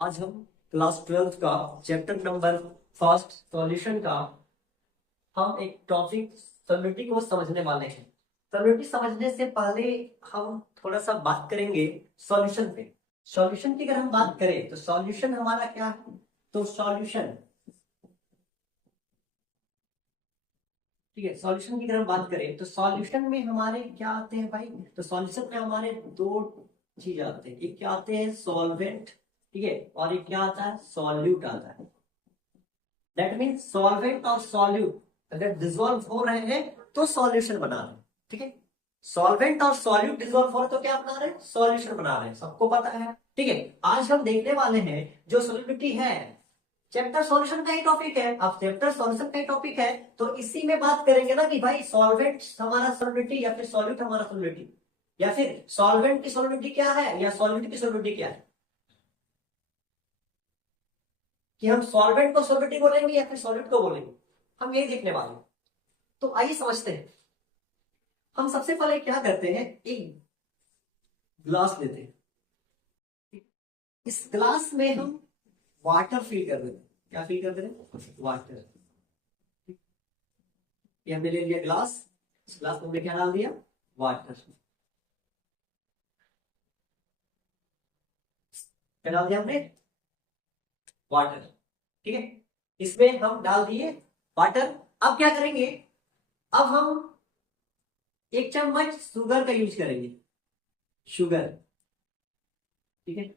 आज हम क्लास 12 का चैप्टर नंबर फर्स्ट सॉल्यूशन का हम एक टॉपिक सॉल्यूटिव को समझने वाले हैं। सॉल्यूटिव समझने से पहले हम थोड़ा सा बात करेंगे सॉल्यूशन पे। सॉल्यूशन की अगर हम बात करें तो सॉल्यूशन हमारा क्या है? तो सॉल्यूशन, ठीक है, सॉल्यूशन की अगर हम बात करें तो सॉल्यूशन में हमारे क्या आते हैं भाई? तो सॉल्यूशन में हमारे दो चीज आते हैं। एक क्या आते हैं? सॉल्वेंट, ठीक है, और एक क्या आता है? सॉल्यूट आता है। दैट मीन्स सॉल्वेंट और सॉल्यूट अगर डिसॉल्व हो रहे हैं तो सॉल्यूशन बना रहे हैं, ठीक है। सॉल्वेंट और सॉल्यूट डिसॉल्व हो रहे तो क्या बना रहे हैं? सॉल्यूशन बना रहे हैं, सबको पता है, ठीक है। आज हम देखने वाले हैं जो सॉल्युबिलिटी है, चैप्टर सॉल्यूशन का ही टॉपिक है। अब चैप्टर सॉल्यूशन का ही टॉपिक है तो इसी में बात करेंगे ना कि भाई सॉल्वेंट हमारा सॉल्युबिलिटी या फिर सॉल्यूट हमारा सॉल्युबिलिटी, या फिर सॉल्वेंट की सॉल्युबिलिटी क्या है या सॉल्यूट की सॉल्युबिलिटी क्या है। कि हम सॉल्वेंट को सॉल्युबिलिटी बोलेंगे या फिर सॉल्यूट को बोलेंगे, हम यही देखने वाले हैं। तो आइए समझते हैं। हम सबसे पहले क्या करते हैं, एक ग्लास लेते हैं। इस ग्लास में हम वाटर फिल कर देते हैं। क्या फिल कर देते हैं? वाटर। ये हमने ले लिया ग्लास, इस ग्लास में हमने क्या डाल दिया? वाटर। क्या डाल दिया हमने? वाटर, ठीक है। इसमें हम डाल दिए वाटर। अब क्या करेंगे? अब हम एक चम्मच शुगर का यूज करेंगे। शुगर, ठीक है।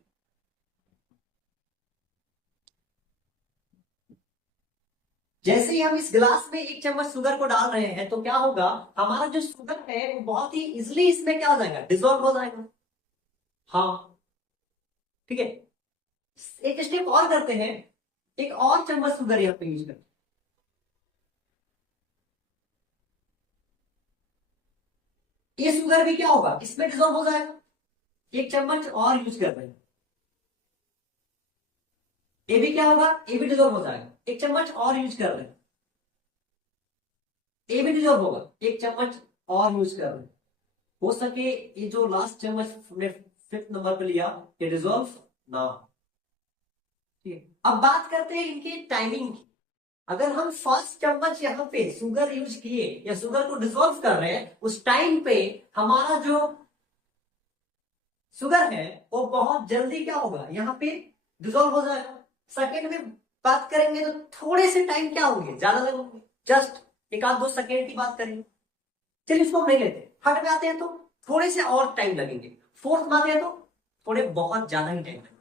जैसे ही हम इस गिलास में एक चम्मच शुगर को डाल रहे हैं तो क्या होगा? हमारा जो शुगर है वो बहुत ही इजिली इसमें क्या हो जाएगा? डिसॉल्व हो जाएगा। हाँ, ठीक है। एक स्टेप और करते हैं, एक और चम्मच शुगर यहाँ पे यूज करते हैं। ये शुगर भी क्या होगा? इसमें डिसॉल्व हो जाएगा। एक चम्मच और यूज कर रहे हैं, ये भी क्या होगा? ये भी डिसॉल्व हो जाएगा। एक चम्मच और यूज कर रहे हैं, ये भी डिसॉल्व होगा। एक चम्मच और यूज कर रहे हैं, हो सके ये जो लास्ट चम्मच हमने फिफ्थ नंबर पे लिया ये डिसॉल्व ना हो, ठीक है। अब बात करते हैं इनकी टाइमिंग की। अगर हम फर्स्ट चम्मच यहाँ पे शुगर यूज किए या शुगर को डिसॉल्व कर रहे हैं उस टाइम पे हमारा जो शुगर है वो बहुत जल्दी क्या होगा? यहाँ पे डिसॉल्व हो जाएगा। सेकेंड में बात करेंगे तो थोड़े से टाइम क्या होंगे? ज्यादा लगेंगे, जस्ट एक आध दो सेकेंड की बात करेंगे। चलिए इसको हम नहीं लेते, थर्ड में आते हैं तो थोड़े से और टाइम लगेंगे। फोर्थ में आते हैं तो थोड़े बहुत ज्यादा ही टाइम लगेंगे।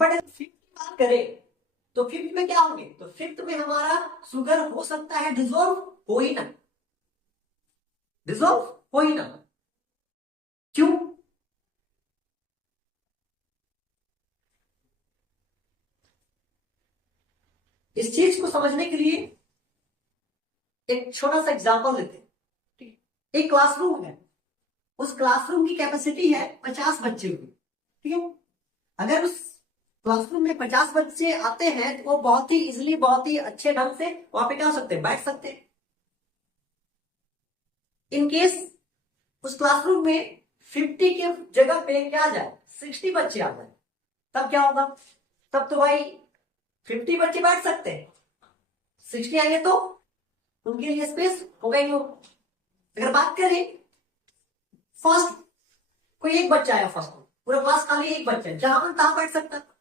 बट अगर फिफ्थ की बात करें तो फिफ्थ में क्या होंगे? तो फिफ्थ में हमारा शुगर हो सकता है डिसॉल्व हो ही ना, डिसॉल्व हो ही ना। क्यों? इस चीज को समझने के लिए एक छोटा सा एग्जांपल लेते हैं, ठीक है। एक क्लासरूम है, उस क्लासरूम की कैपेसिटी है 50 बच्चे की, ठीक है। अगर उस क्लासरूम में 50 बच्चे आते हैं तो वो बहुत ही इजिली, बहुत ही अच्छे ढंग से वहां पे क्या हो सकते हैं? बैठ सकते हैं। इन केस उस क्लासरूम में 50 के जगह पे क्या आ जाए? 60 बच्चे आ जाए, तब क्या होगा? तब तो भाई 50 बच्चे बैठ सकते हैं, 60 आएंगे तो उनके लिए स्पेस होगा ही होगा। अगर बात करें फर्स्ट, कोई एक बच्चा आया फर्स्ट में, पूरा क्लास खाली, एक बच्चा है, जहां मन तहां बैठ सकता है।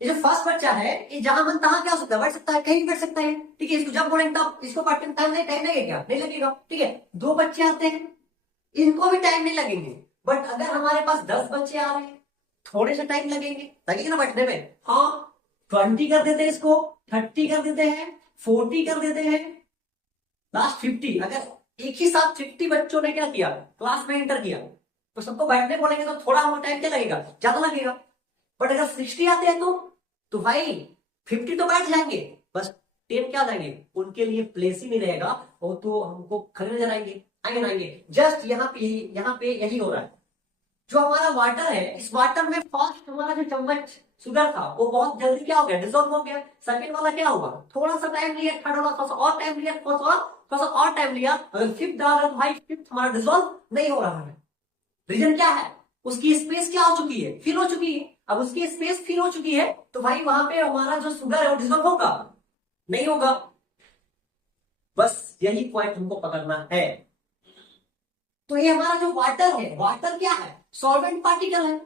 ये जो फर्स्ट बच्चा है ये जहां मन तहां क्या हो सकता है? बैठ सकता है, कहीं भी बैठ सकता है, ठीक है। इसको जब बोलेंगे तब इसको बैठने में टाइम नहीं, टाइम लगेगा क्या? नहीं लगेगा, ठीक है। दो बच्चे आते हैं, इनको भी टाइम नहीं लगेंगे। बट अगर हमारे पास 10 बच्चे आ रहे हैं, थोड़े से टाइम लगेंगे, लगेगा ना बैठने में? हाँ, 20 कर देते हैं, इसको 30 कर देते हैं, 40 कर देते हैं, लास्ट 50। अगर एक ही साथ 50 बच्चों ने क्या किया? क्लास में एंटर किया, तो सबको बैठने बोलेंगे तो थोड़ा हमारा टाइम क्या लगेगा? ज्यादा लगेगा। बट अगर 60 आते हैं तो भाई 50 तो बैठ जाएंगे, बस 10 क्या जाएंगे? उनके लिए प्लेस ही नहीं रहेगा, वो तो हमको खड़े नजर आएंगे, आएंगे ना आएंगे। जस्ट यहाँ पे यही हो रहा है। जो हमारा वाटर है, इस वाटर में फर्स्ट हमारा जो चम्मच शुगर था वो बहुत जल्दी क्या हो गया? डिसॉल्व हो गया। सेकंड वाला क्या हुआ? थोड़ा सा टाइम लिया। थर्ड वाला थोड़ा सा और टाइम लिया, थोड़ा सा और टाइम लिया। अगर फिफ्थ डाल रहे तो भाई फिफ्थ हमारा डिसॉल्व नहीं हो रहा है। रीजन क्या है? उसकी स्पेस क्या हो चुकी है, फिल हो चुकी है। अब उसकी स्पेस फिल हो चुकी है तो भाई वहां पे हमारा जो शुगर है वो डिजोल्व होगा, नहीं होगा। बस यही पॉइंट हमको पकड़ना है। तो ये हमारा जो वाटर है, वाटर क्या है, सॉल्वेंट पार्टिकल है।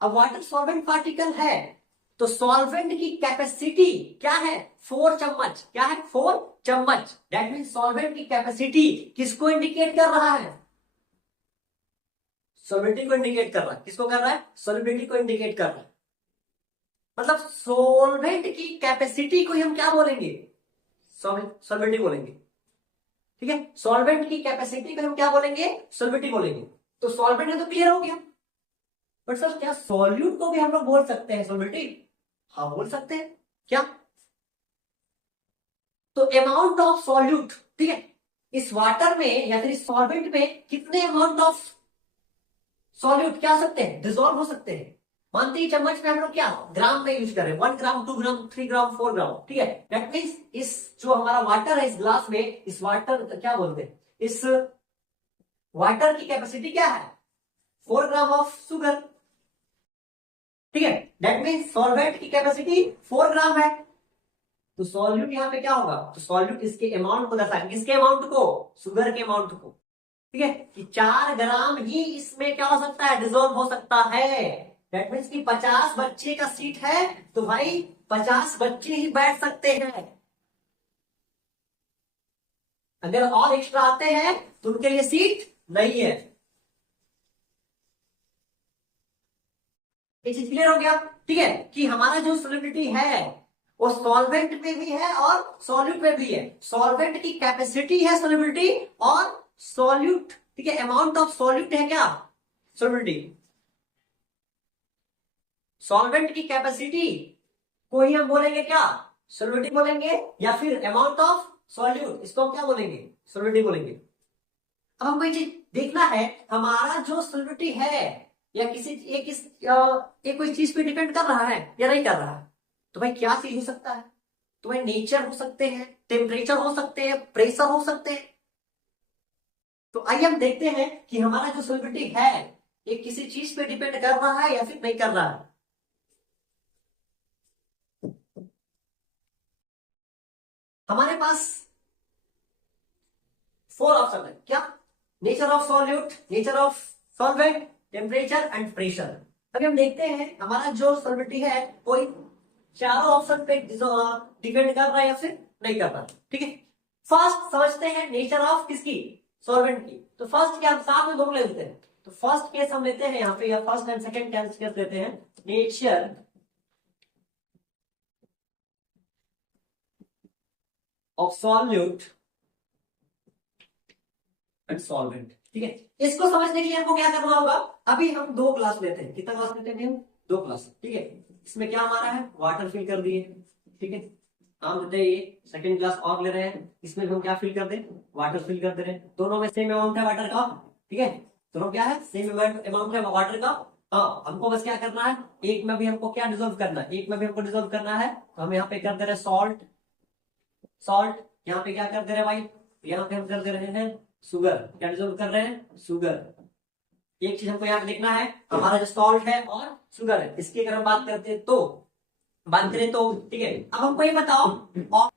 अब वाटर सॉल्वेंट पार्टिकल है तो सॉल्वेंट की कैपेसिटी क्या है, 4 चम्मच। क्या है, 4 चम्मच। दैट मीन सॉल्वेंट की कैपेसिटी किसको इंडिकेट कर रहा है, सॉल्वेंटी को इंडिकेट कर रहा है। किसको कर रहा है, सॉल्वेंटी को इंडिकेट कर रहा है। मतलब सॉल्वेंट की कैपेसिटी को हम क्या बोलेंगे, सॉल्वेंटी बोलेंगे। ठीक है, सॉल्वेंट की कैपेसिटी को हम क्या बोलेंगे, सॉल्वेंटी बोलेंगे। तो सॉल्वेंट है तो क्लियर हो गया। बट सर क्या सॉल्यूट को भी हम लोग बोल सकते हैं सॉल्वेंटी, हाँ बोल सकते हैं। क्या, तो अमाउंट ऑफ सॉल्यूट, ठीक है, इस वाटर में या फिर इस सॉल्वेंट में कितने अमाउंट ऑफ सॉल्यूट क्या हो सकते हैं, डिसॉल्व हो सकते हैं। मानते ही चम्मच में हम लोग क्या ग्राम में यूज करें, 1 ग्राम, 2 ग्राम, 3 ग्राम, 4 ग्राम। ठीक है, दैट मीन्स इस जो हमारा वाटर है इस ग्लास में, इस वाटर क्या बोलते हैं, इस वाटर की कैपेसिटी क्या है, 4 ग्राम ऑफ शुगर। ठीक है, दैट मीन्स सॉल्वेंट की कैपेसिटी 4 ग्राम है। तो सॉल्यूट यहां पे क्या होगा, तो सॉल्यूट इसके अमाउंट को दर्शाएगा, किसके अमाउंट को, शुगर के अमाउंट को। ठीक है, कि 4 ग्राम ही इसमें क्या हो सकता है, डिजोल्व हो सकता है। दैट मीन्स कि 50 बच्चे का सीट है तो भाई 50 बच्चे ही बैठ सकते हैं। अगर और एक्स्ट्रा आते हैं तो उनके लिए सीट नहीं है। ये चीज क्लियर हो गया। ठीक है, कि हमारा जो सॉल्युबिलिटी है वो सॉल्वेंट में भी है और सॉल्यूट में भी है। सॉल्वेंट की कैपेसिटी है सॉल्युबिलिटी, और सॉल्यूट, ठीक है, अमाउंट ऑफ सॉल्यूट है क्या, सॉल्युबिलिटी। सॉल्वेंट की कैपेसिटी को ही हम बोलेंगे क्या, सॉल्युबिलिटी बोलेंगे, या फिर अमाउंट ऑफ सॉल्यूट, इसको हम क्या बोलेंगे, सॉल्युबिलिटी बोलेंगे। अब हमको ये चीज देखना है हमारा जो सॉल्युबिलिटी है या किसी ये कोई चीज पे डिपेंड कर रहा है या नहीं कर रहा है। तो भाई क्या चीज हो सकता है, तो भाई नेचर हो सकते हैं, टेम्परेचर हो सकते हैं, प्रेशर हो सकते हैं। तो आइए हम देखते हैं कि हमारा जो सॉल्युबिलिटी है ये किसी चीज पे डिपेंड कर रहा है या फिर नहीं कर रहा है। हमारे पास 4 ऑप्शन है, क्या, nature of solute, nature of solvent, temperature and pressure. अभी हम देखते हैं हमारा जो सॉल्युबिलिटी है कोई चारों ऑप्शन पे डिपेंड कर रहा है या फिर नहीं कर रहा। ठीक है, फर्स्ट समझते हैं नेचर ऑफ किसकी, सॉल्वेंट की। तो फर्स्ट क्या, हम साथ में दोनों ले लेते हैं। तो फर्स्ट केस हम लेते हैं यहाँ पे, या फर्स्ट एंड सेकंड केस कर देते हैं, nature of solute and solvent. ठीक है, इसको समझने के लिए हमको क्या करना होगा, अभी हम 2 ग्लास लेते हैं। कितना ग्लास लेते हैं हम, 2 ग्लास। ठीक है, इसमें क्या हमारा है, वाटर फिल कर दिए। ठीक है, हम देते हैं ये सेकंड ग्लास और ले रहे हैं, इसमें हम क्या फिल कर दें, वाटर फिल कर दे रहे हैं। दोनों में सेम अमाउंट है वाटर का। ठीक है, दोनों क्या है, सेम अमाउंट है वाटर का। हाँ, हमको बस क्या करना है, एक में भी हमको क्या डिजोल्व करना है, एक में भी हमको डिजोल्व करना है। तो हम यहाँ पे कर दे रहे हैं सॉल्ट, सॉल्ट। यहाँ पे क्या कर दे रहे हैं भाई, यहाँ पे हम कर दे रहे हैं शुगर। क्या डिजोल्व कर रहे हैं, शुगर। एक चीज हमको यहाँ पे देखना है, हमारा जो सॉल्ट है और शुगर है, इसकी अगर हम बात करते हैं तो बात करें तो, ठीक है, अब हमको ये बताओ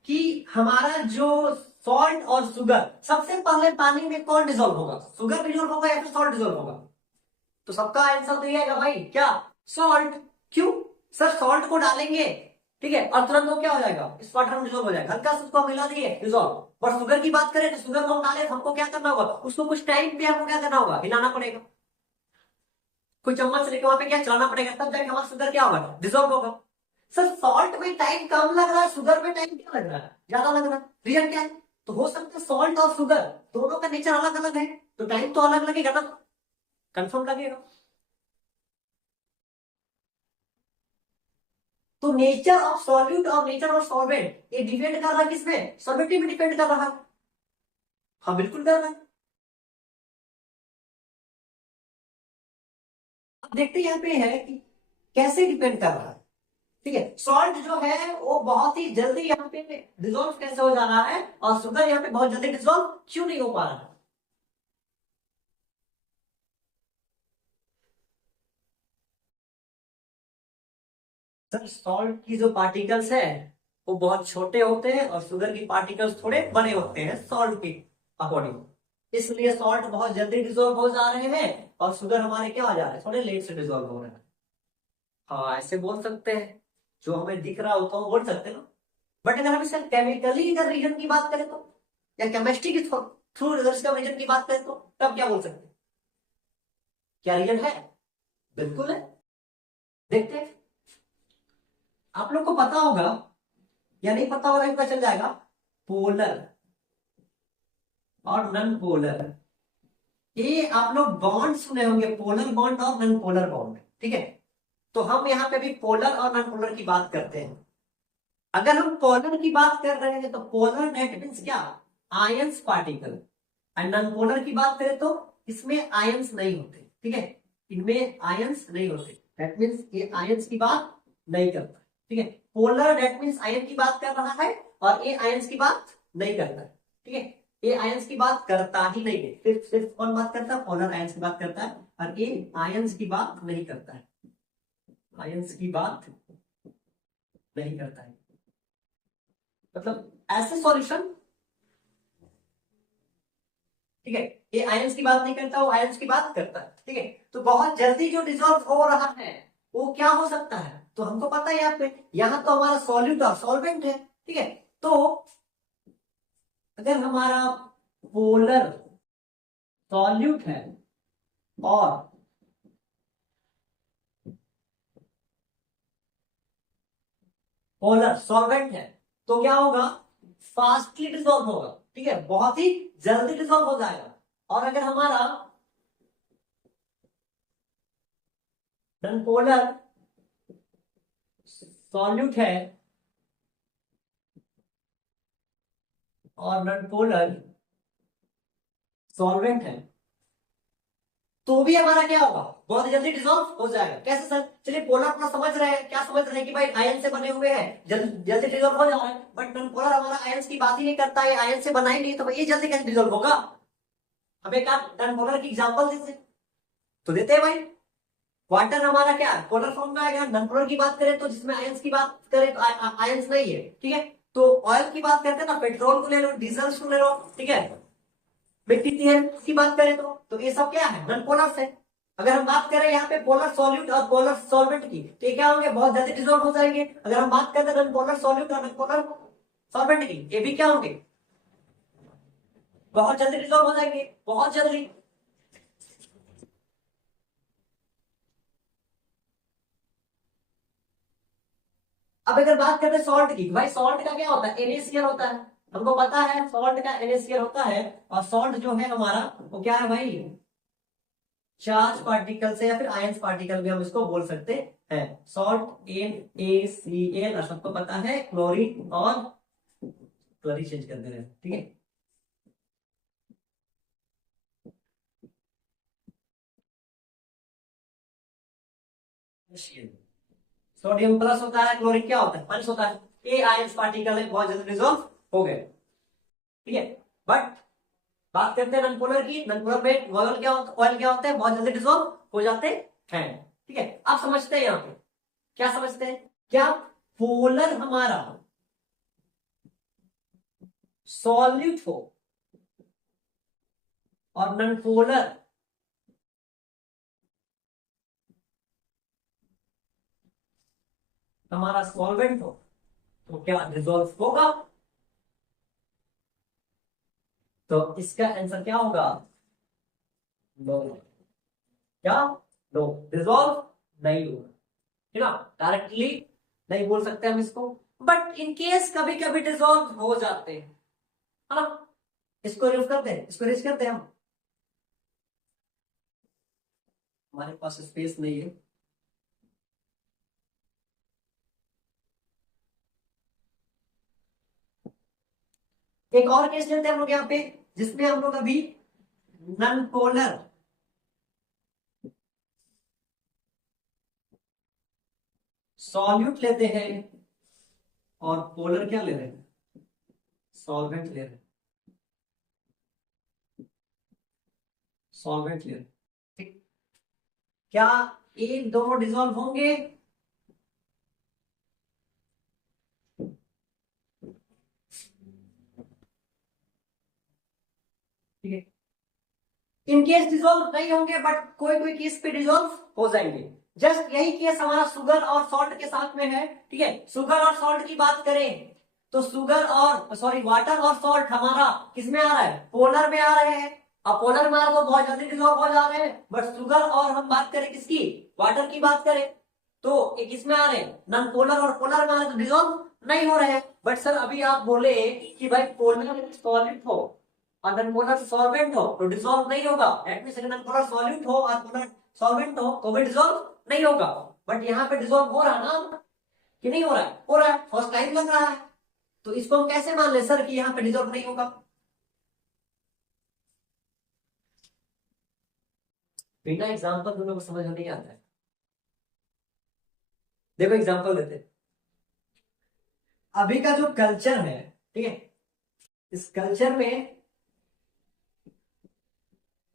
कि हमारा जो सॉल्ट और शुगर, सबसे पहले पानी में कौन डिजोल्व होगा, शुगर डिजोल्व होगा या फिर सॉल्ट डिजोल्व होगा। तो सबका आंसर तो ये आएगा भाई, क्या, सॉल्ट। क्यों, सर सॉल्ट को डालेंगे, ठीक है, और तुरंत वो क्या हो जाएगा, इस वाटर में डिजोल्व हो जाएगा, हल्का सा उसको मिला दिए डिजोल्व। और शुगर की बात करें तो शुगर को हम डाले तो हमको क्या करना होगा, उसको कुछ टाइम पे हमको क्या करना होगा, हिलाना पड़ेगा। कोई चम्मच से लेकर वहां पे क्या चलाना पड़ेगा, तब जाके हमारा शुगर क्या होगा, डिजोल्व होगा। सर सॉल्ट में टाइम कम लग रहा है, शुगर में टाइम क्या लग रहा है, ज्यादा लग रहा है, रीजन क्या है। तो हो सकता है सॉल्ट और शुगर दोनों का नेचर अलग अलग है, तो टाइम तो अलग लगेगा ना, कंफर्म लगेगा। तो नेचर ऑफ सॉल्यूट और नेचर ऑफ सॉल्वेंट ये डिपेंड कर रहा है किसमें, सॉल्युबिलिटी में डिपेंड कर रहा है। हाँ बिल्कुल कर रहा है। अब देखते हैं यहाँ पे है कि कैसे डिपेंड कर रहा है। ठीक है, सॉल्ट जो है वो बहुत ही जल्दी यहाँ पे डिजोल्व कैसे हो जा रहा है, और शुगर यहाँ पे बहुत जल्दी डिजोल्व क्यों नहीं हो पा रहा है। सर सॉल्ट की जो पार्टिकल्स है वो बहुत छोटे होते हैं और शुगर की पार्टिकल्स थोड़े बड़े होते हैं सॉल्ट के अकॉर्डिंग, इसलिए सॉल्ट बहुत जल्दी डिजोल्व हो जा रहे हैं और शुगर हमारे क्या हो जा रहे हैं, थोड़े लेट से डिजोल्व हो रहे हैं। हाँ ऐसे बोल सकते हैं, जो हमें दिख रहा होता है वो बोल सकते हैं ना। बट अगर हम इसका केमिकली अगर रीजन की बात करें तो, या केमिस्ट्री के थ्रू इसका रीजन की बात करें तो तब क्या बोल सकते हैं, क्या रीजन है? बिल्कुल है, देखते हैं। आप लोग को पता होगा या नहीं पता होगा, पता चल जाएगा। पोलर और नन पोलर, ये आप लोग बॉन्ड सुने होंगे, पोलर बॉन्ड और नन पोलर बॉन्ड, ठीक है। तो हम यहाँ पे भी पोलर और नन पोलर की बात करते हैं। अगर हम पोलर की बात कर रहे हैं तो पोलर दैट मीन्स क्या, ions particle. And non polar की बात करें तो इसमें आयंस नहीं होते, ठीक है, इनमें आयंस नहीं होते, दैट मीन्स ये आयंस की बात नहीं करता, ठीक है। पोलर दैट मीन्स आयन की बात कर रहा है और ये आयंस की बात नहीं करता है, ठीक है। ये आयंस की बात करता ही नहीं है, सिर्फ सिर्फ कौन बात करता है, पोलर आयंस की बात करता है, और ये आयंस की बात नहीं करता है, आयंस की बात नहीं करता है। मतलब ऐसे सॉल्यूशन, ठीक है, ये आयंस की बात नहीं करता, वो आयंस की बात करता है, ठीक है। तो बहुत जल्दी जो डिसॉल्व हो रहा है वो क्या हो सकता है, तो हमको पता है यहाँ पे, यहाँ तो हमारा सॉल्यूट और सॉल्वेंट है, ठीक है। तो अगर हमारा पोलर सॉल्यूट है और पोलर सॉल्वेंट है तो क्या होगा, फास्टली डिसॉल्व होगा, ठीक है, बहुत ही जल्दी डिसॉल्व हो जाएगा। और अगर हमारा नॉनपोलर सॉल्यूट है और नॉनपोलर सॉल्वेंट है तो भी हमारा क्या होगा, बहुत जल्दी डिसॉल्व हो जाएगा। कैसे सर, चलिए पोलर अपना समझ रहे हैं, क्या समझ रहे हैं कि भाई आयन से बने हुए हैं, जल्दी जल्दी डिसॉल्व हो जा रहा है। बट नॉनपोलर हमारा आयन की बात ही नहीं करता है, आयन से बना ही नहीं, तो भाई ये जल्दी कैसे डिसॉल्व होगा। अब एक आप नॉनपोलर की एग्जांपल देते, तो देते हैं भाई। वाटर हमारा क्या पोलर फॉर्म में आएगा, नॉन पोलर की बात करें तो जिसमें आयंस की बात करें तो आयंस नहीं है, ठीक है। तो ऑयल की बात करते हैं ना, पेट्रोल को ले लो, डीजल को ले लो, ठीक है। मिट्टी तेल की बात करें तो ये सब क्या है, नॉन पोलर है। अगर हम बात करें यहाँ पे पोलर सॉल्यूट और पोलर सॉल्वेंट की, तो ये क्या होंगे, बहुत जल्दी डिसॉल्व हो जाएंगे। अगर हम बात करते हैं नॉन पोलर सॉल्यूट और नॉन पोलर सॉल्वेंट की, ये भी क्या होंगे, बहुत जल्दी डिसॉल्व हो जाएंगे, बहुत जल्दी। अब अगर बात करते हैं सॉल्ट की, भाई सॉल्ट का क्या होता है, NaCl होता है, हमको पता है सॉल्ट का NaCl होता है। और सॉल्ट जो है हमारा वो क्या है भाई, चार्ज पार्टिकल से या फिर आयंस पार्टिकल भी हम इसको बोल सकते हैं। सॉल्ट NaCl और सबको पता है क्लोरीन और क्लोरीन चेंज करते रहे, ठीक है। सोडियम प्लस होता है, क्लोरीन क्या होता है, माइनस होता है। ये आयंस पार्टिकल है, बहुत जल्दी डिसॉल्व हो गए, ठीक है। बट बात करते हैं नॉनपोलर की, नॉनपोलर में ऑयल क्या होता है, बहुत जल्दी डिसॉल्व हो जाते हैं, ठीक है। आप समझते हैं यहाँ पे, क्या समझते हैं, क्या पोलर हमारा सॉल्यूट हो और नॉनपोलर हमारा सॉल्वेंट हो तो क्या डिसॉल्व होगा, तो इसका आंसर क्या होगा, नो। क्या, नो, डिसॉल्व नहीं होगा, है ना, डायरेक्टली नहीं बोल सकते हम इसको। बट इन केस कभी कभी डिसॉल्व हो जाते हैं, है ना। इसको यूज करते हैं, इसको यूज करते हैं हम, हमारे पास स्पेस नहीं है। एक और केस लेते हैं हम लोग यहाँ पे, जिसमें हम लोग अभी नॉन पोलर सॉल्यूट लेते हैं और पोलर क्या ले रहे हैं, सॉल्वेंट ले रहे हैं, सॉल्वेंट ले रहे हैं, ठीक। क्या ये दोनों डिसॉल्व होंगे, ठीक है। इन केस डिजोल्व नहीं होंगे बट कोई कोई केस पे डिजोल्व हो जाएंगे। जस्ट यही केस हमारा शुगर और सॉल्ट के साथ में है। ठीक है, शुगर और सॉल्ट की बात करें तो शुगर और सॉरी वाटर और सॉल्ट हमारा किस में आ रहा है, पोलर में आ रहे हैं। अब पोलर में आ रहे तो बहुत जल्दी डिजोल्व हो जा रहे हैं, बट शुगर और हम बात करें किसकी, वाटर की बात करें तो एक इसमें आ रहे हैं नॉन पोलर और पोलर में आ रहे तो डिजोल्व नहीं हो रहे हैं। बट सर अभी आप बोले कि भाई पोलर सॉलिड हो और नॉन पोलर सॉल्वेंट हो तो डिसॉल्व नहीं होगा। That means non polar solute हो और पोलर सॉल्वेंट हो तो भी डिसॉल्व नहीं होगा। बट यहाँ पे डिसॉल्व हो रहा है ना कि नहीं हो रहा है, हो रहा है, फर्स्ट टाइम लग रहा है। तो इसको हम कैसे मान ले सर कि यहाँ पे डिसॉल्व नहीं होगा। बिना एग्जाम्पल दोनों को समझ में नहीं आता है। देखो एग्जाम्पल देते हैं। अभी का जो कल्चर है, ठीक है, इस कल्चर में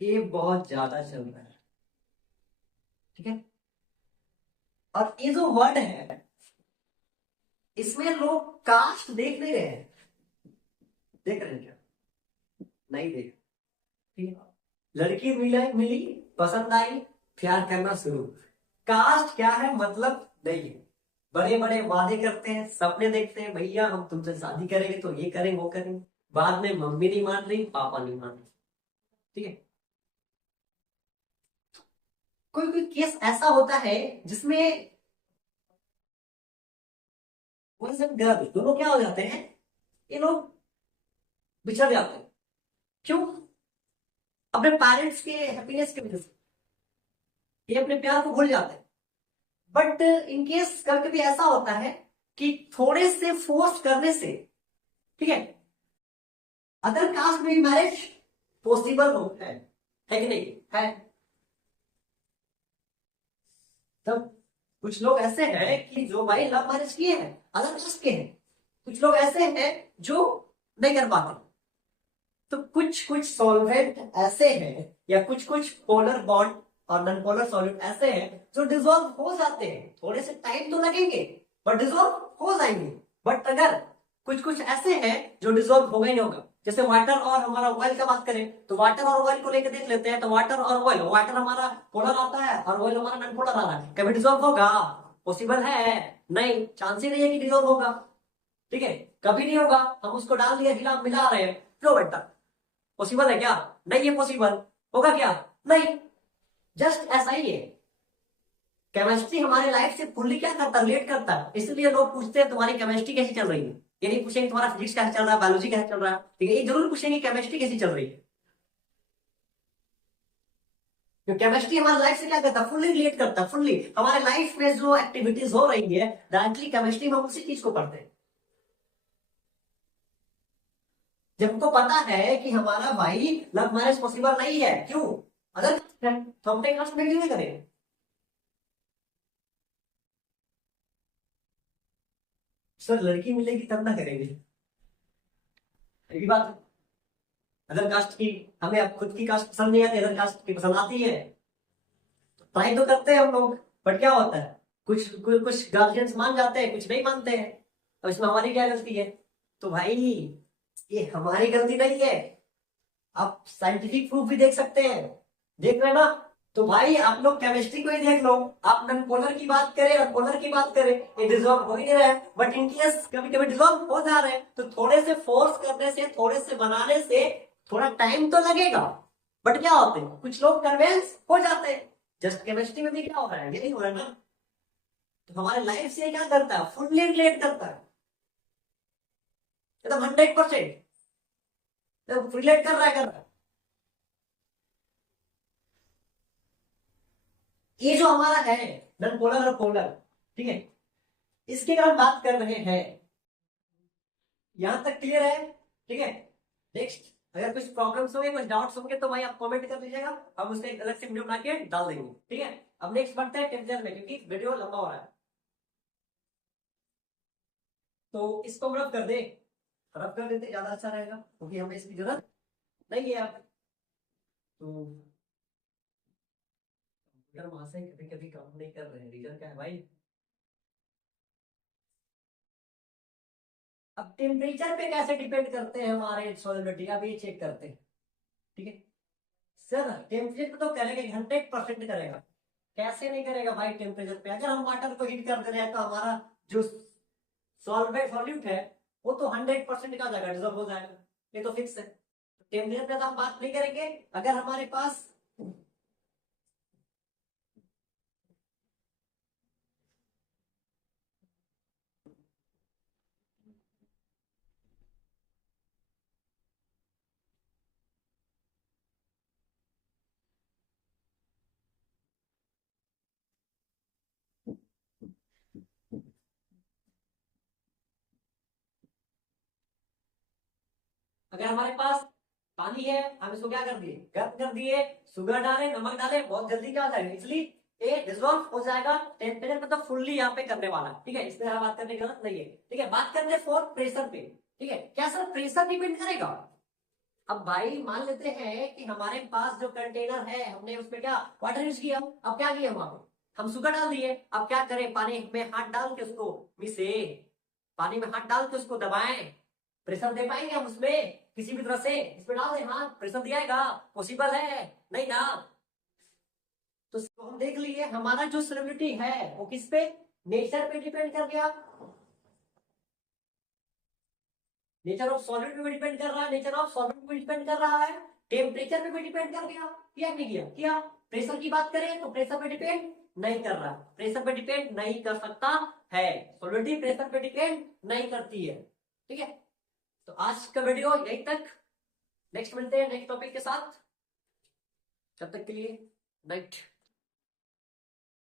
ये बहुत ज्यादा चल रहा है। ठीक है, और ये जो वर्ड है इसमें लोग कास्ट देख नहीं रहे हैं। देख रहे हैं क्या, नहीं देख। ठीक है, लड़की मिली मिली पसंद आई, प्यार करना शुरू। कास्ट क्या है मतलब नहीं है। बड़े बड़े वादे करते हैं, सपने देखते हैं, भैया हम तुमसे शादी करेंगे तो ये करेंगे वो करेंगे। बाद में मम्मी नहीं मान रही, पापा नहीं मान रहे। ठीक है, कोई कोई केस ऐसा होता है जिसमें बॉयज एंड गर्ल दोनों क्या हो जाते हैं, ये लोग बिछड़ जाते हैं। क्यों, अपने पेरेंट्स के हैप्पीनेस की वजह से ये अपने प्यार को भूल जाते हैं। बट इन केस कभी कभी ऐसा होता है कि थोड़े से फोर्स करने से, ठीक है, अदर कास्ट में भी मैरिज पॉसिबल होता है कि नहीं है। तब कुछ लोग ऐसे हैं कि जो भाई लव मैरिज किए हैं, अदर कास्ट के हैं। कुछ लोग ऐसे हैं जो नहीं कर पाते। तो कुछ कुछ सॉल्वेंट ऐसे हैं या कुछ कुछ पोलर बॉन्ड और नॉन पोलर सॉल्वेंट ऐसे हैं जो डिसॉल्व हो जाते हैं। थोड़े से टाइम तो लगेंगे बट डिसॉल्व हो जाएंगे। बट अगर कुछ कुछ ऐसे हैं जो डिसॉल्व होगा ही नहीं होगा, जैसे वाटर और हमारा ऑयल का बात करें तो वाटर और ऑयल को लेकर देख लेते हैं। तो वाटर और ऑयल, वाटर हमारा पोलर आता है और ऑयल हमारा नॉन पोलर आ रहा है, कभी डिसॉल्व होगा, पॉसिबल है नहीं, चांस ही नहीं है कि डिसॉल्व होगा। ठीक है, कभी नहीं होगा। हम उसको डाल दिया, हिला मिला रहे हैं, फ्लो बेटा, पॉसिबल है क्या, नहीं है पॉसिबल, होगा क्या, नहीं। जस्ट ऐसा ही है। केमिस्ट्री हमारे लाइफ से फुल्ली क्या करता है, रिलेट करता है। इसलिए लोग पूछते हैं तुम्हारी केमिस्ट्री कैसी चल रही है। ये नहीं पूछेंगे तुम्हारा फिजिक्स कैसे चल रहा है, बायोलॉजी कैसे चल रहा है, ठीक है, ये जरूर पूछेंगे केमिस्ट्री कैसी चल रही है। तो केमिस्ट्री हमारे लाइफ से क्या करता है, फुल्ली रिलेट करता है। फुल्ली हमारे लाइफ में जो एक्टिविटीज हो रही है डायरेक्टली केमिस्ट्री में उसी चीज को पढ़ते हैं। जब हमको पता है कि हमारा भाई लव मैरिज पॉसिबल नहीं है, क्यों, अगर तो हम अपने कास्ट में क्यों नहीं करेंगे। सर लड़की मिलेगी तब ना करेंगे, ये बात। अदर कास्ट की हमें अब खुद की कास्ट पसंद नहीं आती, अदर कास्ट की पसंद आती है तो ट्राई तो करते हैं हम लोग। बट क्या होता है, कुछ गार्जियंस मान जाते हैं, कुछ नहीं मानते हैं। अब इसमें हमारी क्या गलती है। तो भाई ये हमारी गलती नहीं है। आप साइंटिफिक प्रूफ भी देख सकते हैं, देख रहे हैं ना। तो भाई आप लोग केमिस्ट्री को ही देख लो। आप नॉन पोलर की बात करें और पोलर की बात करें, ये डिसॉल्व हो ही नहीं रहा है। बट इन केस कभी कभी डिसॉल्व हो जा रहे हैं तो थोड़े से फोर्स करने से, थोड़े से बनाने से थोड़ा टाइम तो लगेगा। बट क्या होते हैं, कुछ लोग कन्वेंस हो जाते हैं। जस्ट केमिस्ट्री में भी क्या हो रहा है, ये नहीं हो रहा है ना। तो हमारे लाइफ से क्या करता है, फुल्ली रिलेट करता है, एकदम 100% रिलेट कर रहा है, कर रहा है। ये जो हमारा है नॉन पोलर और पोलर, ठीक है, इसकी अगर हम बात कर रहे हैं, यहां तक क्लियर है। ठीक है, नेक्स्ट अगर कुछ प्रॉब्लम्स होंगे, कुछ डाउट्स होंगे तो भाई आप कमेंट कर दीजिएगा, हम उसका एक अलग से वीडियो बना के डाल देंगे। ठीक है, अब नेक्स्ट बढ़ते हैं टेम्परेचर में क्योंकि वीडियो लंबा हो रहा है। तो इसको हम रफ कर दे, रफ कर देते ज्यादा अच्छा रहेगा क्योंकि हमें इसकी जरूरत नहीं है अब। तो वहां से कभी कभी काम नहीं कर रहे हैं, रीजन क्या है भाई। अब टेम्परेचर पे कैसे डिपेंड करते हैं हमारे सॉलिबिलिटी, अब ये चेक करते हैं। ठीक है सर, टेम्परेचर पे तो करेगा, 100% करेगा। कैसे नहीं करेगा भाई? टेम्परेचर पे अगर हम वाटर को हीट कर दे रहे हैं तो हमारा जो सॉल्वेट सॉल्यूट है वो तो 100% का जाएगा, डिजॉल्व हो जाएगा, ये तो फिक्स है। टेम्परेचर पे तो हम बात नहीं करेंगे। अगर हमारे पास अगर हमारे पास पानी है, हम इसको क्या कर दिए, गर्म कर दिए, शुगर डाले, नमक डाले, बहुत जल्दी क्या हो जाएगा, इसलिए ये डिजोल्व हो जाएगा। टेम्परेचर मतलब फुल्ली यहाँ पे करने वाला, ठीक है, इसमें बात करने की जरूरत नहीं है। ठीक है, बात करते हैं फॉर प्रेशर पे। ठीक है, क्या सर प्रेशर डिपेंड करेगा? अब भाई मान लेते हैं कि हमारे पास जो कंटेनर है, हमने उसमें क्या वाटर यूज किया, अब क्या किया वहां पे, हम शुगर डाल दिए, अब क्या करें, पानी में हाथ डाल के उसको मिसे, पानी में हाथ डाल के उसको दबाएं, प्रेशर दे पाएंगे हम उसमें किसी भी तरह से? इसमें डाल दें हाथ, प्रेशर दियाएगा? पॉसिबल है नहीं ना। तो हम देख लिए हमारा जो सॉल्युबिलिटी है वो किस पे, नेचर पे डिपेंड कर गया, नेचर ऑफ सॉलिड पे भी डिपेंड कर रहा है, नेचर ऑफ सॉलिड पे भी डिपेंड कर रहा है, टेम्परेचर पे भी डिपेंड कर गया, किया नहीं किया? किया। प्रेशर की बात करें तो प्रेशर पे डिपेंड नहीं कर रहा, प्रेशर पे डिपेंड नहीं कर सकता है, सॉलिडिटी प्रेशर पे डिपेंड नहीं करती है। ठीक है, तो आज का वीडियो यहीं तक, नेक्स्ट मिलते हैं नेक्स्ट टॉपिक के साथ, तब तक के लिए नाइट।